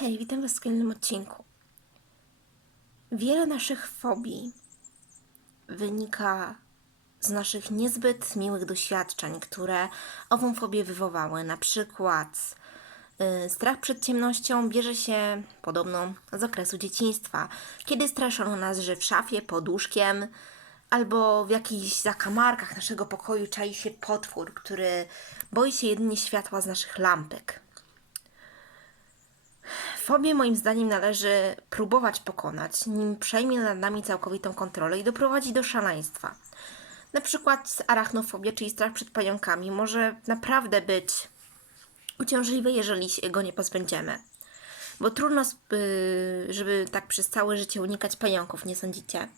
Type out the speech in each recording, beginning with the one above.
Hej, witam Was w kolejnym odcinku. Wiele naszych fobii wynika z naszych niezbyt miłych doświadczeń, które ową fobię wywołały. Na przykład y, strach przed ciemnością bierze się podobno z okresu dzieciństwa, kiedy straszono nas, że w szafie pod łóżkiem albo w jakichś zakamarkach naszego pokoju czai się potwór, który boi się jedynie światła z naszych lampek. Fobię moim zdaniem należy próbować pokonać, nim przejmie nad nami całkowitą kontrolę i doprowadzi do szaleństwa. Na przykład arachnofobia, czyli strach przed pająkami, może naprawdę być uciążliwy, jeżeli się go nie pozbędziemy. Bo trudno, y, żeby tak przez całe życie unikać pająków, nie sądzicie?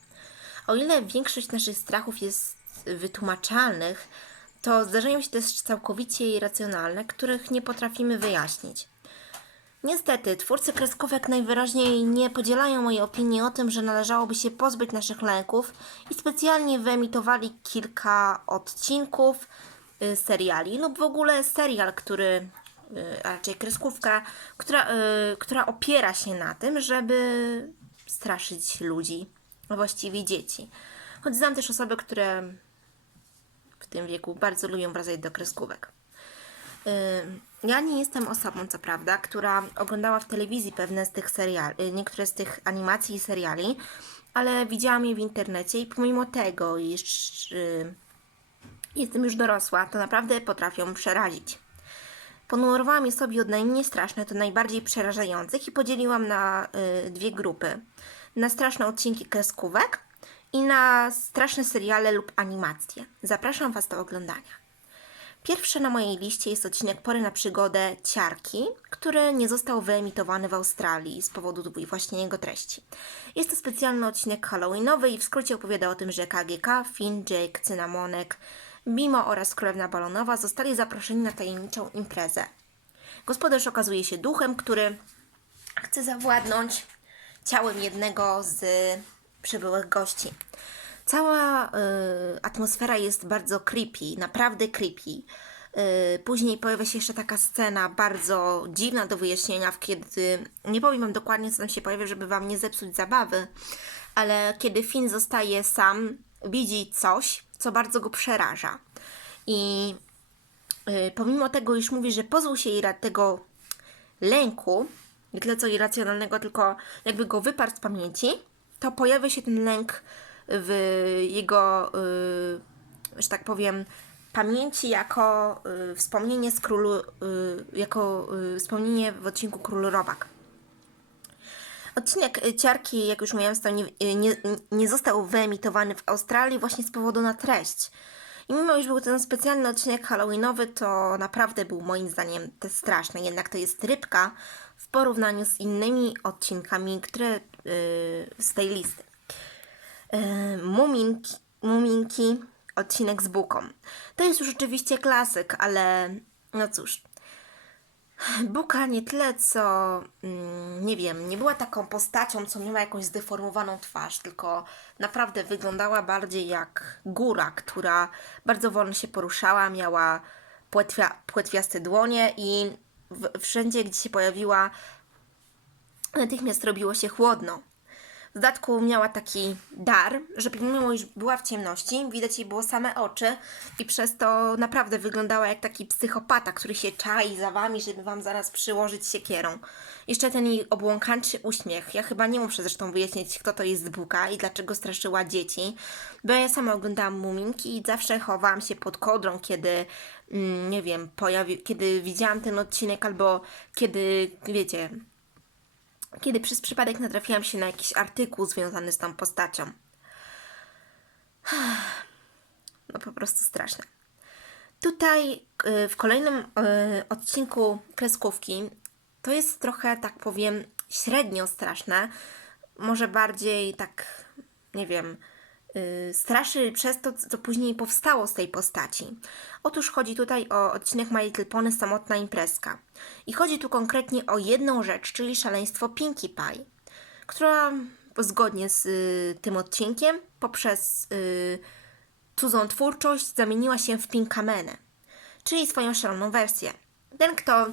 O ile większość naszych strachów jest wytłumaczalnych, to zdarzają się też całkowicie irracjonalne, których nie potrafimy wyjaśnić. Niestety, twórcy kreskówek najwyraźniej nie podzielają mojej opinii o tym, że należałoby się pozbyć naszych lęków i specjalnie wyemitowali kilka odcinków y, seriali lub w ogóle serial, który, y, a raczej kreskówka, która, y, która opiera się na tym, żeby straszyć ludzi, a właściwie dzieci. Choć znam też osoby, które w tym wieku bardzo lubią wracać do kreskówek. Y, Ja nie jestem osobą, co prawda, która oglądała w telewizji pewne z tych seriali, niektóre z tych animacji i seriali, ale widziałam je w internecie i pomimo tego, iż y, jestem już dorosła, to naprawdę potrafią przerazić. Ponumerowałam je sobie od najmniej straszne do najbardziej przerażających i podzieliłam na y, dwie grupy. Na straszne odcinki kreskówek i na straszne seriale lub animacje. Zapraszam Was do oglądania. Pierwszy na mojej liście jest odcinek Pory na przygodę Ciarki, który nie został wyemitowany w Australii z powodu właśnie jego treści. Jest to specjalny odcinek halloweenowy i w skrócie opowiada o tym, że KGK, Finn, Jake, Cynamonek, Bimo oraz Królewna Balonowa zostali zaproszeni na tajemniczą imprezę. Gospodarz okazuje się duchem, który chce zawładnąć ciałem jednego z przybyłych gości. Cała y, atmosfera jest bardzo creepy, naprawdę creepy. Y, później pojawia się jeszcze taka scena bardzo dziwna do wyjaśnienia, kiedy nie powiem wam dokładnie, co tam się pojawia, żeby wam nie zepsuć zabawy, ale kiedy Finn zostaje sam, widzi coś, co bardzo go przeraża. I y, pomimo tego, iż mówi, że pozbył się tego lęku, nie tyle co irracjonalnego, tylko jakby go wyparł z pamięci, to pojawia się ten lęk w jego, y, że tak powiem, pamięci jako y, wspomnienie z królu, y, jako wspomnienie w odcinku Król Robak. Odcinek Ciarki, jak już mówiłam, nie, nie, nie został wyemitowany w Australii właśnie z powodu na treść. I mimo, iż był ten specjalny odcinek halloweenowy, to naprawdę był moim zdaniem te straszny. Jednak to jest rybka w porównaniu z innymi odcinkami, które yy, z tej listy. Muminki, Muminki, odcinek z Buką. To jest już oczywiście klasyk, ale no cóż. Buka nie tyle co, mm, nie wiem, nie była taką postacią, co miała jakąś zdeformowaną twarz, tylko naprawdę wyglądała bardziej jak góra, która bardzo wolno się poruszała, miała płetwia, płetwiaste dłonie i w, wszędzie, gdzie się pojawiła, natychmiast robiło się chłodno. W dodatku miała taki dar, że pomimo iż była w ciemności, widać jej było same oczy i przez to naprawdę wyglądała jak taki psychopata, który się czai za wami, żeby wam zaraz przyłożyć siekierą. Jeszcze ten jej obłąkańczy uśmiech. Ja chyba nie muszę zresztą wyjaśnić, kto to jest Buka i dlaczego straszyła dzieci, bo ja sama oglądałam Muminki i zawsze chowałam się pod kodrą, kiedy, mm, nie wiem, pojawi, kiedy widziałam ten odcinek albo kiedy, wiecie, kiedy przez przypadek natrafiłam się na jakiś artykuł związany z tą postacią. No po prostu straszne. Tutaj y, w kolejnym y, odcinku kreskówki to jest trochę, tak powiem, średnio straszne. Może bardziej tak, nie wiem, straszy przez to, co później powstało z tej postaci. Otóż chodzi tutaj o odcinek My Little Pony Samotna Imprezka. I chodzi tu konkretnie o jedną rzecz, czyli szaleństwo Pinkie Pie, która zgodnie z y, tym odcinkiem poprzez y, cudzą twórczość zamieniła się w Pinkamenę, czyli swoją szaloną wersję. Ten, kto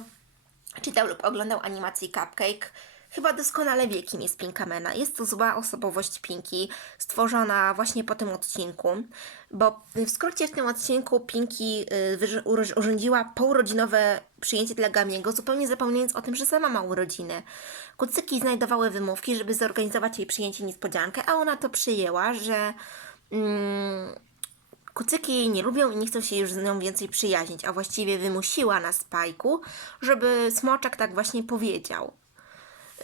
czytał lub oglądał animację Cupcake, chyba doskonale wie, kim jest Pinkamena. Jest to zła osobowość Pinki, stworzona właśnie po tym odcinku, bo w skrócie w tym odcinku Pinki y, urządziła pourodzinowe przyjęcie dla Gamiego, zupełnie zapominając o tym, że sama ma urodziny. Kucyki znajdowały wymówki, żeby zorganizować jej przyjęcie niespodziankę, a ona to przyjęła, że... Mm, Kucyki jej nie lubią i nie chcą się już z nią więcej przyjaźnić, a właściwie wymusiła na Spajku, żeby Smoczek tak właśnie powiedział.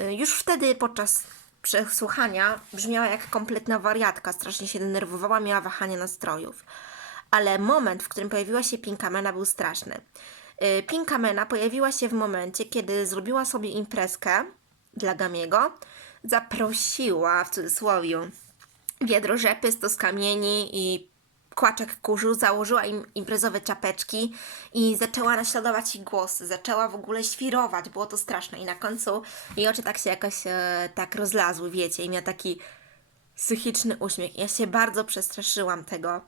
Y, Już wtedy podczas przesłuchania brzmiała jak kompletna wariatka, strasznie się denerwowała, miała wahanie nastrojów. Ale moment, w którym pojawiła się Pinkamena był straszny. Y, Pinkamena pojawiła się w momencie, kiedy zrobiła sobie imprezkę dla Gamiego, zaprosiła w cudzysłowie wiadro rzepy, stos kamieni i kłaczek kurzu, założyła im imprezowe czapeczki i zaczęła naśladować ich głosy, zaczęła w ogóle świrować, było to straszne i na końcu jej oczy tak się jakoś e, tak rozlazły, wiecie, i miała taki psychiczny uśmiech. Ja się bardzo przestraszyłam tego.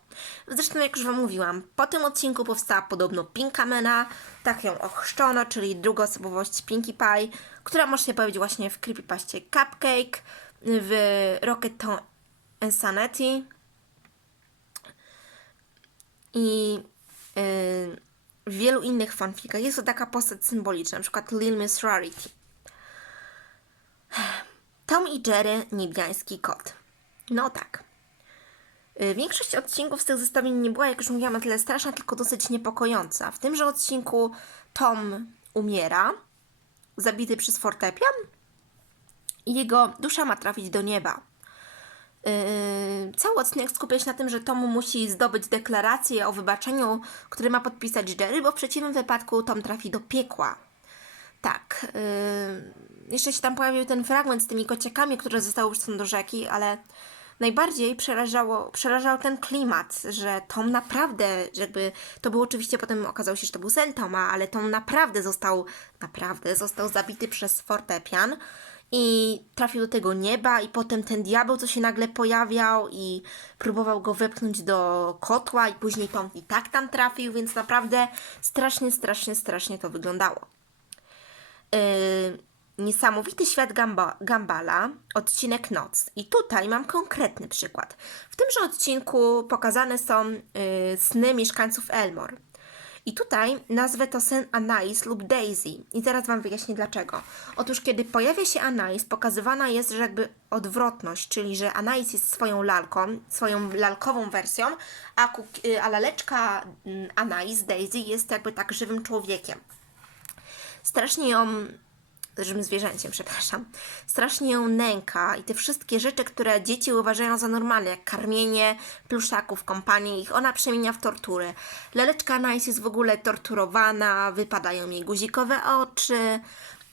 Zresztą, jak już Wam mówiłam, po tym odcinku powstała podobno Pinkamena, tak ją ochrzczono, czyli druga osobowość Pinkie Pie, która może się pojawić właśnie w creepypaście Cupcake, w Rocket Insanity i yy, w wielu innych fanfikach. Jest to taka postać symboliczna, na przykład Lil Miss Rarity. Tom i Jerry, niebiański kot. No tak. Y, Większość odcinków z tych zestawień nie była, jak już mówiłam, na tyle straszna, tylko dosyć niepokojąca. W tymże odcinku Tom umiera, zabity przez fortepian i jego dusza ma trafić do nieba. Yy, skupia się na tym, że Tom musi zdobyć deklarację o wybaczeniu, który ma podpisać Jerry, bo w przeciwnym wypadku Tom trafi do piekła. Tak. Yy, jeszcze się tam pojawił ten fragment z tymi kociakami, które zostały wrzucone do rzeki, ale najbardziej przerażało, przerażał ten klimat, że Tom naprawdę, jakby to było oczywiście potem okazało się, że to był sen Toma, ale Tom naprawdę został, naprawdę został zabity przez fortepian i trafił do tego nieba i potem ten diabeł, co się nagle pojawiał i próbował go wepchnąć do kotła i później Tom i tak tam trafił, więc naprawdę strasznie, strasznie, strasznie to wyglądało. Yy, Niesamowity świat Gamba, Gambala, odcinek Noc. I tutaj mam konkretny przykład. W tymże odcinku pokazane są yy, sny mieszkańców Elmore. I tutaj nazwę to sen Anais lub Daisy. I zaraz Wam wyjaśnię dlaczego. Otóż, kiedy pojawia się Anais, pokazywana jest, że jakby odwrotność, czyli że Anais jest swoją lalką, swoją lalkową wersją, a, y, a laleczka mm, Anais, Daisy, jest jakby tak żywym człowiekiem. Strasznie ją żywym zwierzęciem, przepraszam, strasznie ją nęka i te wszystkie rzeczy, które dzieci uważają za normalne, jak karmienie pluszaków, kompanii, ich ona przemienia w tortury. Laleczka Nice jest w ogóle torturowana, wypadają jej guzikowe oczy.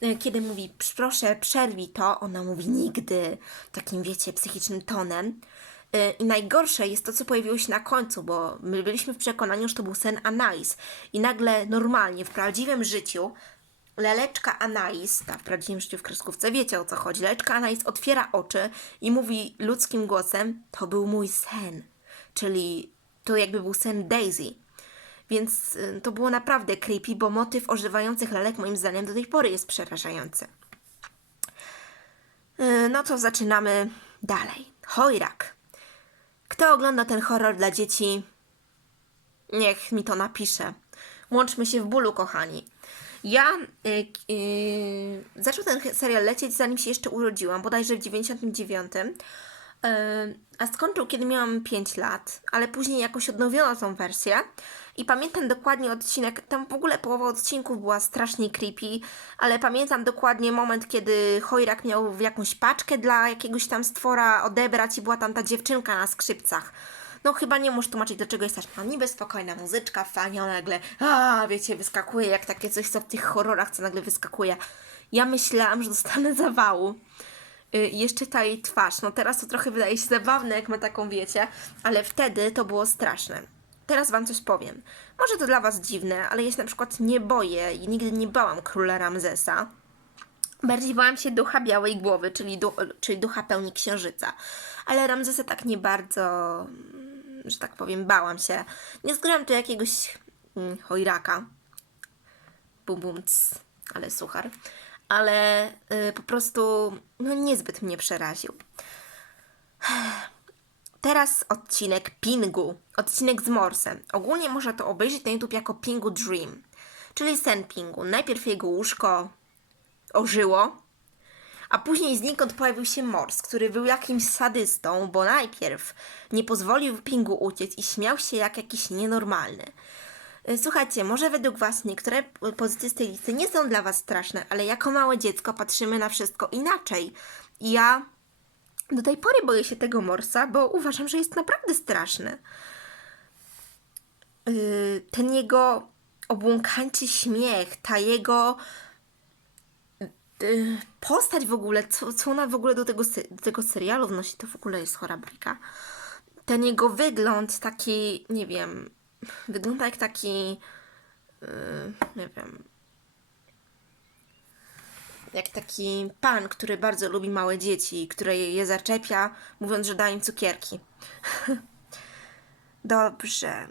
Y, Kiedy mówi, proszę, przerwij to, ona mówi nigdy, takim wiecie, psychicznym tonem. Y, I najgorsze jest to, co pojawiło się na końcu, bo my byliśmy w przekonaniu, że to był sen Anais. I nagle normalnie, w prawdziwym życiu, Leleczka Anais, ta w prawdziwym życiu w kreskówce, wiecie o co chodzi. Leleczka Anais otwiera oczy i mówi ludzkim głosem, to był mój sen. Czyli to jakby był sen Daisy. Więc y, to było naprawdę creepy, bo motyw ożywających lalek moim zdaniem do tej pory jest przerażający. Y, No to zaczynamy dalej. Chojrak. Kto ogląda ten horror dla dzieci? Niech mi to napisze. Łączmy się w bólu, kochani. Ja y, y, zaczął ten serial lecieć zanim się jeszcze urodziłam, bodajże w 99. Y, a skończył kiedy miałam 5 lat, ale później jakoś odnowiono tą wersję. I pamiętam dokładnie odcinek, tam w ogóle połowa odcinków była strasznie creepy, ale pamiętam dokładnie moment, kiedy Chojrak miał jakąś paczkę dla jakiegoś tam stwora odebrać i była tam ta dziewczynka na skrzypcach. No chyba nie muszę tłumaczyć, do czego jest aż niby spokojna muzyczka, fajnie, a nagle, a wiecie, wyskakuje jak takie coś, co w tych horrorach, co nagle wyskakuje. Ja myślałam, że dostanę zawału. Y, I jeszcze ta jej twarz, no teraz to trochę wydaje się zabawne, jak ma taką, wiecie, ale wtedy to było straszne. Teraz Wam coś powiem. Może to dla Was dziwne, ale ja się na przykład nie boję i nigdy nie bałam króla Ramzesa. Bardziej bałam się ducha białej głowy, czyli, du czyli ducha pełni księżyca. Ale Ramzesa tak nie bardzo, że tak powiem, bałam się. Nie zgrałam tu jakiegoś mm, chojraka. Bum bum cs, ale suchar. Ale y, po prostu no niezbyt mnie przeraził. Teraz odcinek Pingu, odcinek z Morsem. Ogólnie można to obejrzeć na YouTube jako Pingu Dream, czyli sen Pingu. Najpierw jego łóżko ożyło, a później znikąd pojawił się Mors, który był jakimś sadystą, bo najpierw nie pozwolił Pingu uciec i śmiał się jak jakiś nienormalny. Y, Słuchajcie, może według Was niektóre pozycje z tej listy nie są dla Was straszne, ale jako małe dziecko patrzymy na wszystko inaczej. I ja do tej pory boję się tego Morsa, bo uważam, że jest naprawdę straszny. Yy, ten jego obłąkańczy śmiech, ta jego postać w ogóle, co, co ona w ogóle do tego, do tego serialu wnosi, to w ogóle jest chora bryka. Ten jego wygląd taki, nie wiem, wygląda jak taki, yy, nie wiem, jak taki pan, który bardzo lubi małe dzieci, które je, zaczepia, mówiąc, że da im cukierki. Dobrze.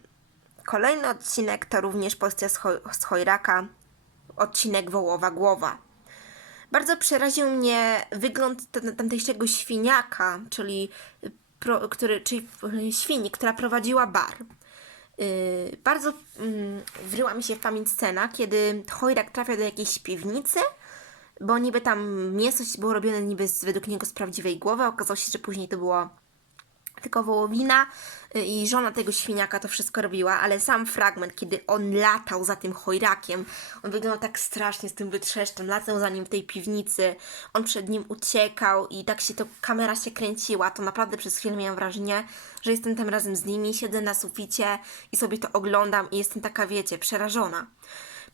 Kolejny odcinek to również pozycja z, z Chojraka, odcinek Wołowa Głowa. Bardzo przeraził mnie wygląd tam- tamtejszego świniaka, czyli, pro, który, czyli świni, która prowadziła bar. Yy, bardzo mm, wryła mi się w pamięć scena, kiedy Chojrak trafia do jakiejś piwnicy, bo niby tam mięso było robione niby z, według niego z prawdziwej głowy, okazało się, że później to było tylko wołowina y, i żona tego świniaka to wszystko robiła, ale sam fragment, kiedy on latał za tym chojrakiem, on wyglądał tak strasznie z tym wytrzeszczem, latał za nim w tej piwnicy, on przed nim uciekał i tak się to, kamera się kręciła, to naprawdę przez chwilę miałam wrażenie, że jestem tam razem z nimi, siedzę na suficie i sobie to oglądam i jestem taka, wiecie, przerażona.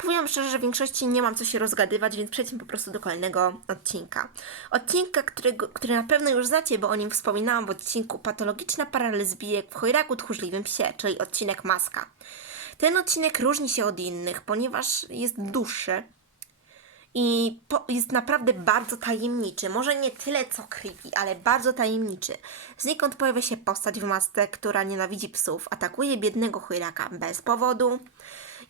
Powiem szczerze, że w większości nie mam co się rozgadywać, więc przejdźmy po prostu do kolejnego odcinka. Odcinka, którego, który na pewno już znacie, bo o nim wspominałam w odcinku Patologiczna para lesbijek w chojraku tchórzliwym psie, czyli odcinek Maska. Ten odcinek różni się od innych, ponieważ jest dłuższy i po, jest naprawdę bardzo tajemniczy. Może nie tyle co creepy, ale bardzo tajemniczy. Znikąd pojawia się postać w masce, która nienawidzi psów, atakuje biednego chojraka bez powodu.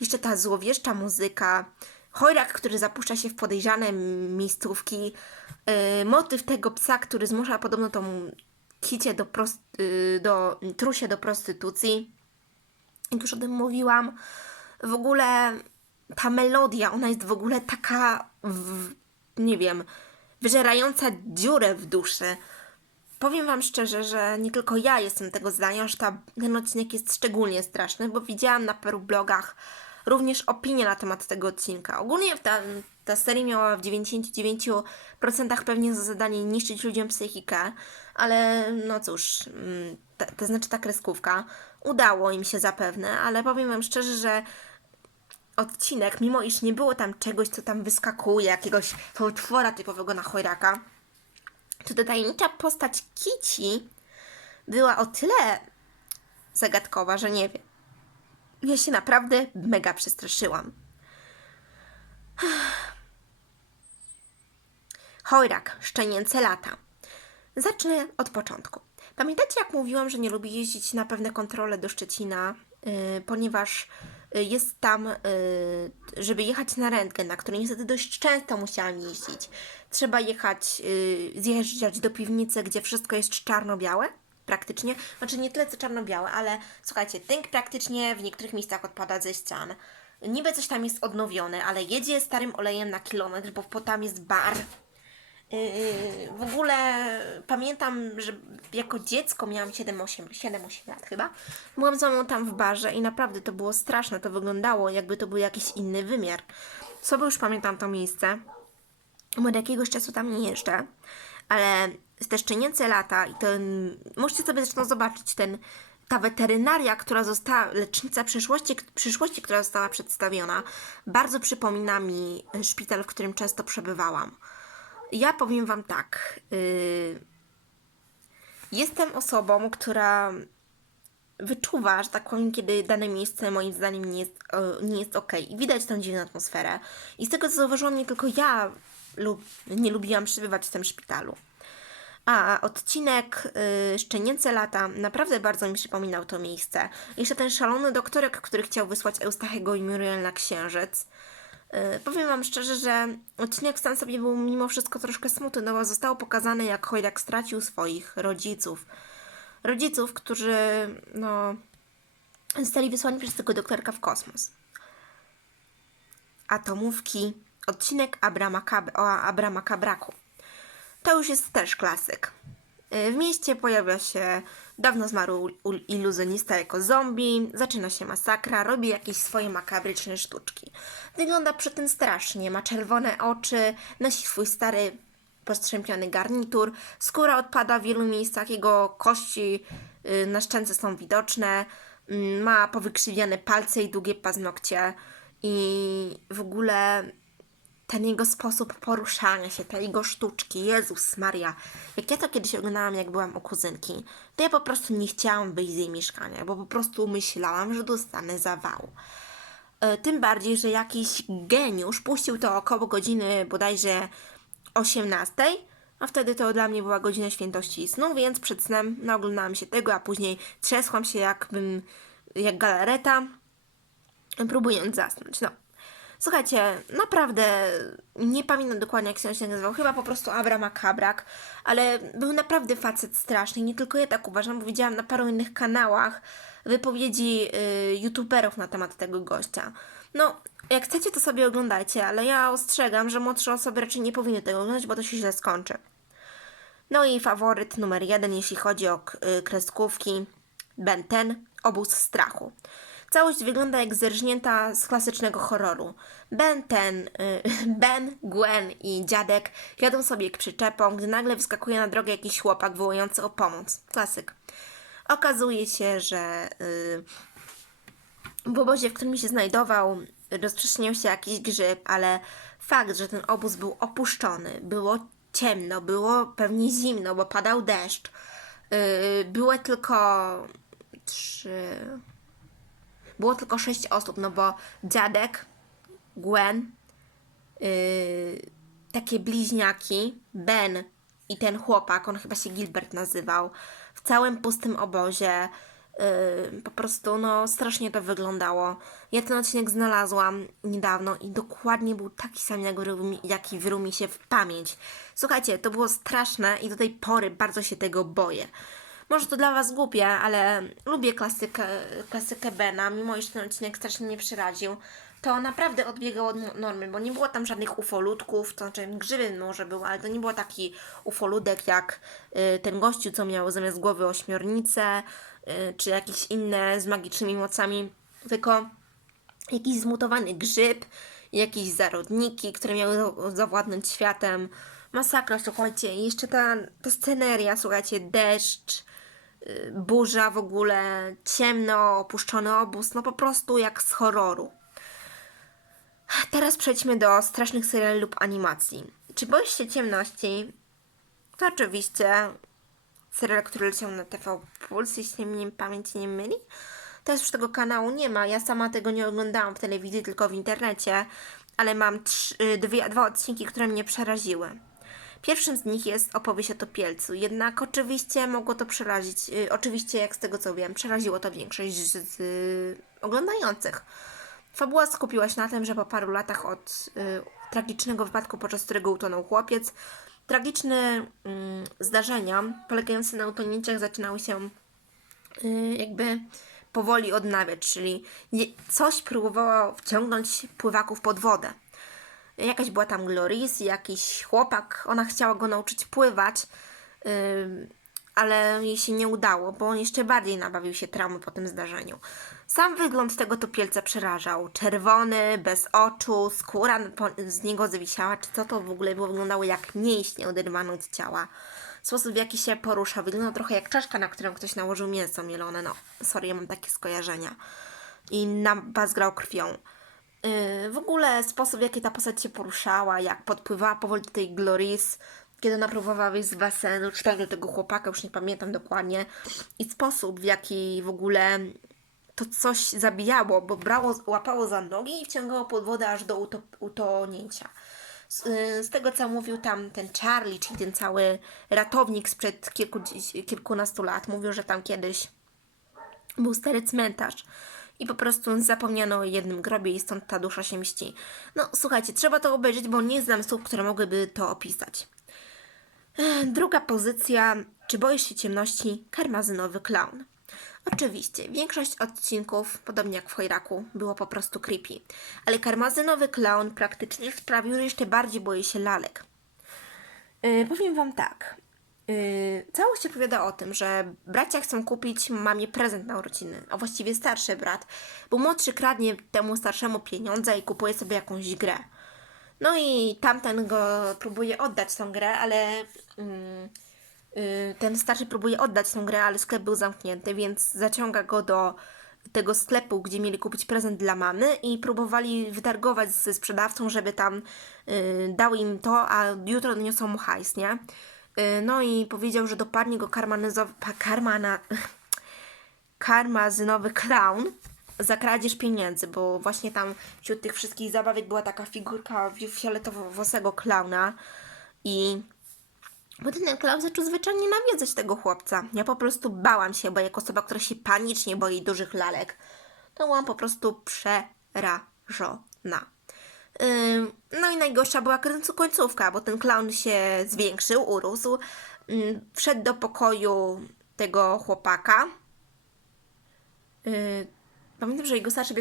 Jeszcze ta złowieszcza muzyka. Chojrak, który zapuszcza się w podejrzane miejscówki. Yy, motyw tego psa, który zmusza podobno tą kicie do, prost, yy, do trusie do prostytucji. Jak już o tym mówiłam, w ogóle ta melodia, ona jest w ogóle taka, w, nie wiem, wyżerająca dziurę w duszy. Powiem Wam szczerze, że nie tylko ja jestem tego zdania, że ta, ten odcinek jest szczególnie straszny, bo widziałam na paru blogach również opinie na temat tego odcinka. Ogólnie ta, ta seria miała w 99% pewnie za zadanie niszczyć ludziom psychikę, ale no cóż, mm, to znaczy ta kreskówka, udało im się zapewne, ale powiem Wam szczerze, że odcinek, mimo iż nie było tam czegoś, co tam wyskakuje, jakiegoś potwora typowego na chojraka, to ta tajemnicza postać Kici była o tyle zagadkowa, że nie wiem. Ja się naprawdę mega przestraszyłam. Chojrak, szczenięce lata. Zacznę od początku. Pamiętacie, jak mówiłam, że nie lubię jeździć na pewne kontrole do Szczecina, yy, ponieważ yy, jest tam, yy, żeby jechać na rentgen, na który niestety dość często musiałam jeździć. Trzeba jechać, yy, zjeżdżać do piwnicy, gdzie wszystko jest czarno-białe, praktycznie. Znaczy nie tyle co czarno-białe, ale słuchajcie, tynk praktycznie w niektórych miejscach odpada ze ścian. Niby coś tam jest odnowione, ale jedzie starym olejem na kilometr, bo tam jest bar. Yy, w ogóle pamiętam, że jako dziecko miałam 7-8 7-8 lat chyba. Byłam z mamą tam w barze i naprawdę to było straszne. To wyglądało jakby to był jakiś inny wymiar. Sobie już pamiętam to miejsce. Bo od jakiegoś czasu tam nie jeżdżę. Ale te szczenięce lata i ten... Możecie sobie zresztą zobaczyć ten... Ta weterynaria, która została, lecznica przyszłości, przyszłości, która została przedstawiona, bardzo przypomina mi szpital, w którym często przebywałam. Ja powiem Wam tak. Yy, jestem osobą, która wyczuwa, że tak powiem, kiedy dane miejsce moim zdaniem nie jest, e, nie jest ok. I widać tą dziwną atmosferę. I z tego, co zauważyłam, nie tylko ja lub, nie lubiłam przebywać w tym szpitalu. A odcinek y, Szczenięce lata naprawdę bardzo mi przypominał to miejsce. Jeszcze ten szalony doktorek, który chciał wysłać Eustachego i Muriel na księżyc. Yy, powiem Wam szczerze, że odcinek sam sobie był mimo wszystko troszkę smutny, no bo zostało pokazane, jak Chojrak stracił swoich rodziców. Rodziców, którzy, no, zostali wysłani przez tego doktorka w kosmos. Atomówki, odcinek Abrama Kab- o Abrama Kabraku. To już jest też klasyk. Y, W mieście pojawia się dawno zmarły iluzjonista jako zombie, zaczyna się masakra, robi jakieś swoje makabryczne sztuczki. Wygląda przy tym strasznie, ma czerwone oczy, nosi swój stary postrzępiony garnitur, skóra odpada w wielu miejscach, jego kości y, na szczęce są widoczne, mm, ma powykrzywiane palce i długie paznokcie. I w ogóle ten jego sposób poruszania się, te jego sztuczki, Jezus Maria. Jak ja to kiedyś oglądałam, jak byłam u kuzynki, to ja po prostu nie chciałam wyjść z jej mieszkania, bo po prostu myślałam, że dostanę zawału. E, Tym bardziej, że jakiś geniusz puścił to około godziny bodajże 18, a wtedy to dla mnie była godzina świętości snu, więc przed snem naoglądałam się tego, a później trzesłam się jakbym, jak galareta, próbując zasnąć. No. Słuchajcie, naprawdę nie pamiętam dokładnie jak się on nazywał, chyba po prostu Abrama Kabrak, ale był naprawdę facet straszny, nie tylko ja tak uważam, bo widziałam na paru innych kanałach wypowiedzi y, youtuberów na temat tego gościa. No, jak chcecie to sobie oglądajcie, ale ja ostrzegam, że młodsze osoby raczej nie powinny tego oglądać, bo to się źle skończy. No i faworyt numer jeden, jeśli chodzi o y, kreskówki, Ben 10, Obóz Strachu. Całość wygląda jak zerżnięta z klasycznego horroru. Ben ten, y, Ben, Gwen i dziadek jadą sobie przyczepą, gdy nagle wyskakuje na drogę jakiś chłopak wołujący o pomoc. Klasyk. Okazuje się, że y, w obozie, w którym się znajdował, rozprzestrzeniał się jakiś grzyb, ale fakt, że ten obóz był opuszczony, było ciemno, było pewnie zimno, bo padał deszcz. Yy, było tylko trzy. Było tylko sześć osób, no bo dziadek, Gwen, yy, takie bliźniaki, Ben i ten chłopak, on chyba się Gilbert nazywał, w całym pustym obozie. Yy, po prostu, no, strasznie to wyglądało. Ja ten odcinek znalazłam niedawno i dokładnie był taki sam, jak jaki wrył mi się w pamięć. Słuchajcie, to było straszne i do tej pory bardzo się tego boję. Może to dla Was głupie, ale lubię klasykę, klasykę Bena, mimo iż ten odcinek strasznie mnie przeraził. To naprawdę odbiegał od no- normy, bo nie było tam żadnych ufoludków, to znaczy grzyby może był, ale to nie było taki ufoludek jak y, ten gościu, co miał zamiast głowy ośmiornicę, y, czy jakieś inne z magicznymi mocami, tylko jakiś zmutowany grzyb, jakieś zarodniki, które miały za- zawładnąć światem. Masakra, słuchajcie, jeszcze ta, ta sceneria, słuchajcie, deszcz, burza w ogóle, ciemno, opuszczony obóz, no po prostu jak z horroru. Teraz przejdźmy do strasznych seriali lub animacji. Czy boisz się ciemności? To oczywiście serial, który leciał na TV Puls, jeśli mnie pamięć nie myli. Teraz już tego kanału nie ma. Ja sama tego nie oglądałam w telewizji, tylko w internecie, ale mam trzy, y, dwie, dwa odcinki, które mnie przeraziły. Pierwszym z nich jest opowieść o topielcu, jednak oczywiście mogło to przerazić, y, oczywiście jak z tego co wiem, przeraziło to większość z, y, oglądających. Fabuła skupiła się na tym, że po paru latach od y, tragicznego wypadku, podczas którego utonął chłopiec, tragiczne mm, zdarzenia polegające na utonięciach zaczynały się jakby powoli odnawiać, czyli coś próbowało wciągnąć pływaków pod wodę. Jakaś była tam Gloris, jakiś chłopak, ona chciała go nauczyć pływać, ale jej się nie udało, bo on jeszcze bardziej nabawił się traumy po tym zdarzeniu. Sam wygląd tego topielca przerażał. Czerwony, bez oczu, skóra z niego zwisiała, czy co to w ogóle było, wyglądało jak mięśnie oderwane od ciała. Sposób w jaki się porusza wyglądał trochę jak czaszka, na którą ktoś nałożył mięso mielone. No, sorry, ja mam takie skojarzenia. I nabazgrał krwią. Yy, w ogóle sposób, w jaki ta postać się poruszała, jak podpływała powoli do tej Gloris, kiedy ona próbowała wyjść z basenu, czy tak do tego chłopaka, już nie pamiętam dokładnie, i sposób, w jaki w ogóle to coś zabijało, bo brało, łapało za nogi i wciągało pod wodę aż do uto, utonięcia. Z, yy, z tego, co mówił tam ten Charlie, czyli ten cały ratownik sprzed kilku, kilkunastu lat, mówił, że tam kiedyś był stary cmentarz i po prostu zapomniano o jednym grobie i stąd ta dusza się mści. No słuchajcie, trzeba to obejrzeć, bo nie znam słów, które mogłyby to opisać. Druga pozycja. Czy boisz się ciemności? Karmazynowy clown. Oczywiście, większość odcinków, podobnie jak w Chojraku, było po prostu creepy. Ale karmazynowy clown praktycznie sprawił, że jeszcze bardziej boję się lalek. Yy, powiem wam tak. Yy, całość opowiada o tym, że bracia chcą kupić mamie prezent na urodziny, a właściwie starszy brat, bo młodszy kradnie temu starszemu pieniądze i kupuje sobie jakąś grę. No i tamten go próbuje oddać tą grę, ale mm, y, ten starszy próbuje oddać tą grę, ale sklep był zamknięty, więc zaciąga go do tego sklepu, gdzie mieli kupić prezent dla mamy i próbowali wytargować ze sprzedawcą, żeby tam y, dał im to, a jutro niosą mu hajs, nie? Y, no i powiedział, że dopadnie go karmanyzowy, karmana, karmazynowy clown za kradzież pieniędzy, bo właśnie tam wśród tych wszystkich zabawek była taka figurka fi- fioletowo-włosego klauna i potem ten klaun zaczął zwyczajnie nawiedzać tego chłopca. Ja po prostu bałam się, bo jako osoba, która się panicznie boi dużych lalek, to byłam po prostu przerażona. No i najgorsza była końcówka, bo ten klaun się zwiększył, urósł, wszedł do pokoju tego chłopaka. Pamiętam, że jego starszy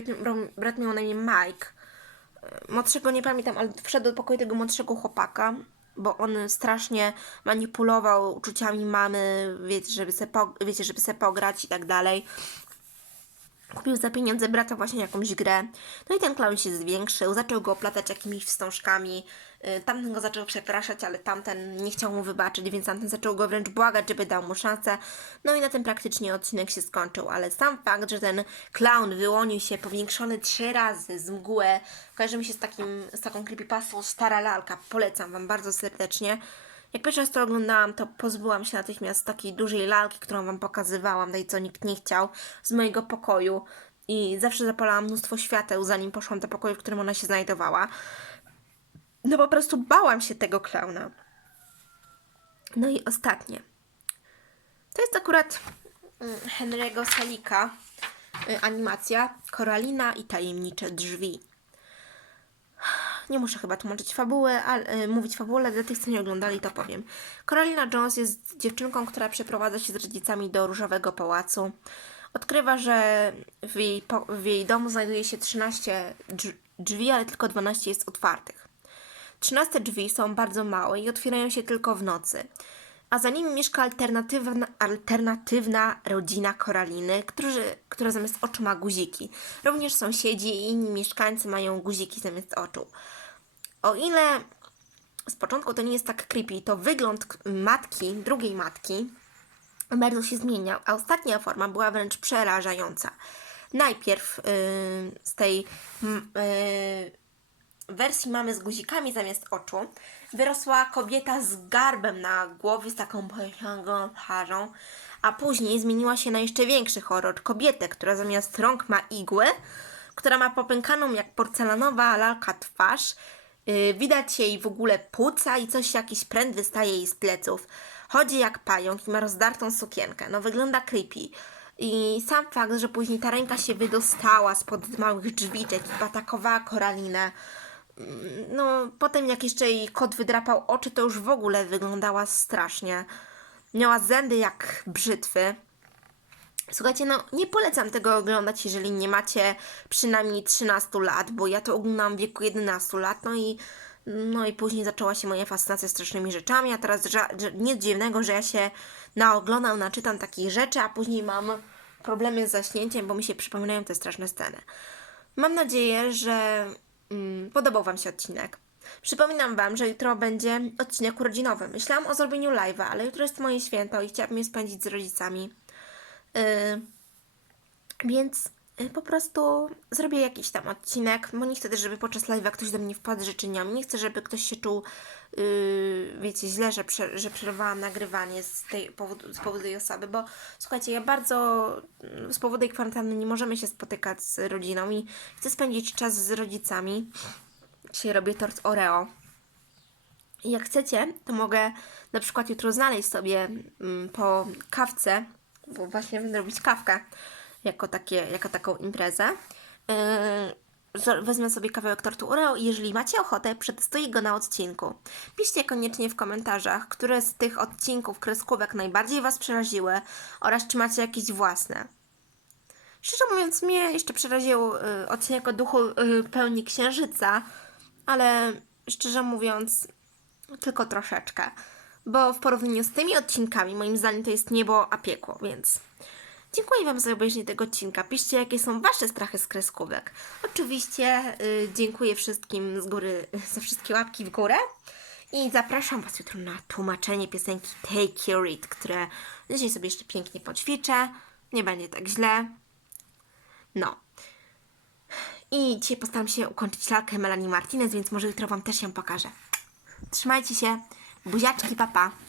brat, miał na imię Mike. Młodszego nie pamiętam, ale wszedł do pokoju tego młodszego chłopaka, bo on strasznie manipulował uczuciami mamy, wiecie, żeby se, po, wiecie, żeby se pograć i tak dalej. Kupił za pieniądze brata właśnie jakąś grę. No i ten klaun się zwiększył, zaczął go oplatać jakimiś wstążkami. Yy, Tamten go zaczął przepraszać, ale tamten nie chciał mu wybaczyć, więc tamten zaczął go wręcz błagać, żeby dał mu szansę. No i na tym praktycznie odcinek się skończył, ale sam fakt, że ten klaun wyłonił się powiększony trzy razy z mgłę, kojarzy mi się z, takim, z taką creepypastą Stara Lalka. Polecam Wam bardzo serdecznie. Jak pierwszy raz to oglądałam, to pozbyłam się natychmiast takiej dużej lalki, którą Wam pokazywałam, tej co nikt nie chciał, z mojego pokoju. I zawsze zapalałam mnóstwo świateł, zanim poszłam do pokoju, w którym ona się znajdowała. No po prostu bałam się tego klauna. No i ostatnie. To jest akurat mm, Henry'ego Salika y, animacja Koralina i tajemnicze drzwi. Nie muszę chyba tłumaczyć fabuły, ale, y, mówić fabułę, dla tych, co nie oglądali, to powiem. Koralina Jones jest dziewczynką, która przeprowadza się z rodzicami do Różowego Pałacu. Odkrywa, że w jej, w jej domu znajduje się 13 drzwi, drzwi, ale tylko 12 jest otwartych. 13 drzwi są bardzo małe i otwierają się tylko w nocy. A za nimi mieszka alternatywna, alternatywna rodzina Koraliny, którzy, która zamiast oczu ma guziki. Również sąsiedzi i inni mieszkańcy mają guziki zamiast oczu. O ile z początku to nie jest tak creepy, to wygląd matki, drugiej matki, bardzo się zmienia, a ostatnia forma była wręcz przerażająca. Najpierw yy, z tej yy, wersji mamy z guzikami zamiast oczu wyrosła kobieta z garbem na głowie, z taką pociągłą twarzą, a później zmieniła się na jeszcze większy horror. Kobietę, która zamiast rąk ma igłę, która ma popękaną jak porcelanowa lalka twarz. Yy, widać jej w ogóle płuca i coś, jakiś pręt wystaje jej z pleców. Chodzi jak pająk i ma rozdartą sukienkę. No wygląda creepy. I sam fakt, że później ta ręka się wydostała spod małych drzwiczek i atakowała Koralinę. Mm, No, potem jak jeszcze jej kot wydrapał oczy, to już w ogóle wyglądała strasznie. Miała zęby jak brzytwy. Słuchajcie, no nie polecam tego oglądać, jeżeli nie macie przynajmniej 13 lat, bo ja to oglądałam w wieku 11 lat, no i, no i później zaczęła się moja fascynacja strasznymi rzeczami, a teraz nic dziwnego, że ja się naoglądam, naczytam takich rzeczy, a później mam problemy z zaśnięciem, bo mi się przypominają te straszne sceny. Mam nadzieję, że mm, podobał Wam się odcinek. Przypominam Wam, że jutro będzie odcinek urodzinowy. Myślałam o zrobieniu live'a, ale jutro jest moje święto i chciałabym je spędzić z rodzicami. Yy, więc y, po prostu zrobię jakiś tam odcinek, bo nie chcę też, żeby podczas live'a ktoś do mnie wpadł z życzeniami. Nie chcę, żeby ktoś się czuł, yy, wiecie, źle, że, prze, że przerwałam nagrywanie z, tej, powodu, z powodu tej osoby, bo słuchajcie, ja bardzo z powodu tej kwarantanny nie możemy się spotykać z rodziną i chcę spędzić czas z rodzicami. Dzisiaj robię tort Oreo. I jak chcecie, to mogę na przykład jutro znaleźć sobie mm, po kawce, bo właśnie będę robić kawkę, jako, takie, jako taką imprezę. Yy, wezmę sobie kawałek tortu Oreo i jeżeli macie ochotę, przetestuję go na odcinku. Piszcie koniecznie w komentarzach, które z tych odcinków kreskówek najbardziej Was przeraziły oraz czy macie jakieś własne. Szczerze mówiąc, mnie jeszcze przeraził y, odcinek o duchu y, pełni księżyca, ale szczerze mówiąc, tylko troszeczkę. Bo w porównaniu z tymi odcinkami, moim zdaniem, to jest niebo a piekło, więc dziękuję Wam za obejrzenie tego odcinka. Piszcie, jakie są Wasze strachy z kreskówek. Oczywiście y, dziękuję wszystkim z góry za wszystkie łapki w górę. I zapraszam Was jutro na tłumaczenie piosenki Take Your It, które dzisiaj sobie jeszcze pięknie poćwiczę. Nie będzie tak źle. No. I dzisiaj postaram się ukończyć lalkę Melanie Martinez, więc może jutro Wam też ją pokażę. Trzymajcie się. Buziaczki, papa. Pa.